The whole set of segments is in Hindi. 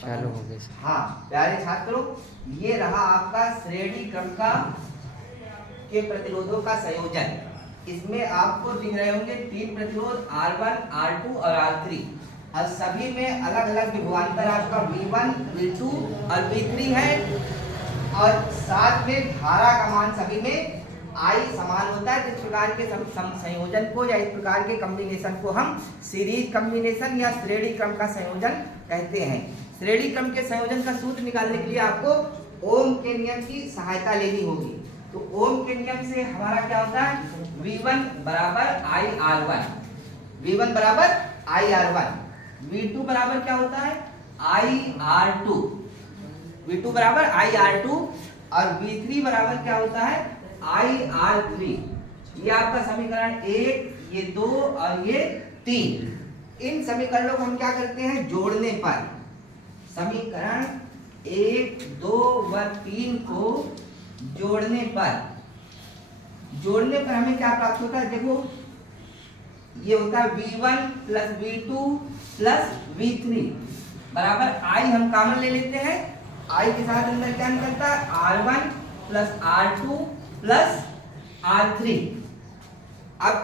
चालू हो गए। हाँ प्यारे छात्रों, ये रहा आपका श्रेणी क्रम का के प्रतिरोधों का संयोजन। इसमें आपको दिख रहे होंगे 3 प्रतिरोध R1, R2 और R3 और सभी में अलग अलग विभवांतर आपका V1, V2 और V3 है और साथ में धारा का मान सभी में I समान होता है। इस प्रकार के संयोजन को या इस प्रकार के कॉम्बिनेशन को हम सीरीज कॉम्बिनेशन या श्रेणी क्रम का संयोजन कहते हैं। श्रेणी क्रम के संयोजन का सूत्र निकालने के लिए आपको ओम के नियम की सहायता लेनी होगी। तो ओम के नियम से हमारा क्या होता है, V1 बराबर IR1, V1 बराबर IR1, V2 बराबर क्या होता है IR2, V2 बराबर IR2 और V3 बराबर क्या होता है IR3। ये आपका समीकरण 1, ये 2 और ये 3। इन समीकरणों को हम क्या करते हैं, जोड़ने पर समीकरण 1, 2 व 3 को जोड़ने पर हमें क्या प्राप्त होता है, देखो ये होता है V1 plus V2 plus V3 बराबर I हम कॉमन ले लेते हैं। I के साथ अंदर क्या निकलता है R1 plus R2 plus R3। अब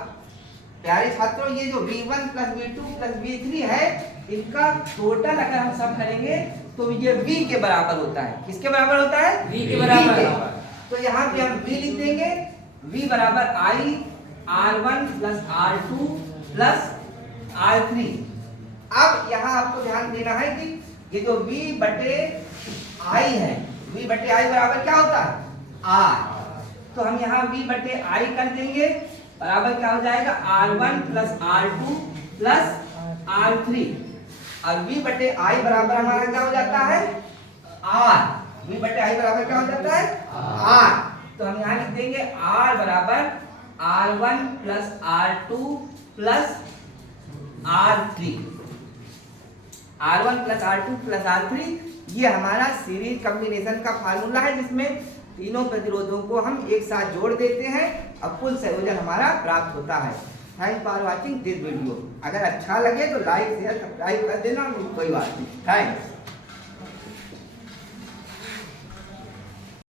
प्यारे छात्रों, ये जो V1 plus V2 plus V3 है, इनका टोटल अगर हम सब करेंगे तो ये V के बराबर होता है। किसके बराबर होता है, V के बराबर। तो यहाँ पे हम V लिख देंगे, V बराबर I R1 plus R2 plus R3। अब यहाँ आपको ध्यान देना है कि ये जो V बटे I है, V बटे I बराबर क्या होता है R। तो हम यहाँ V बटे I कर देंगे, बराबर क्या हो जाएगा R1 plus R2 plus R3 और V बटे I बराबर हमारा क्या हो जाता है R। V बटे I बराबर क्या हो जाता है R। तो हम यहाँ लिख देंगे R बराबर R1 plus R2 plus R3, R1 plus R2 plus R3। ये हमारा सीरीज कॉम्बिनेशन का फार्मूला है, जिसमें तीनों प्रतिरोधों को हम एक साथ जोड़ देते हैं और कुल संयोजन हमारा प्राप्त होता है। Thank for watching this video. अगर अच्छा लगे तो लाइक शेयर सब्सक्राइब कर देना, कोई बात नहीं। थैंक्स।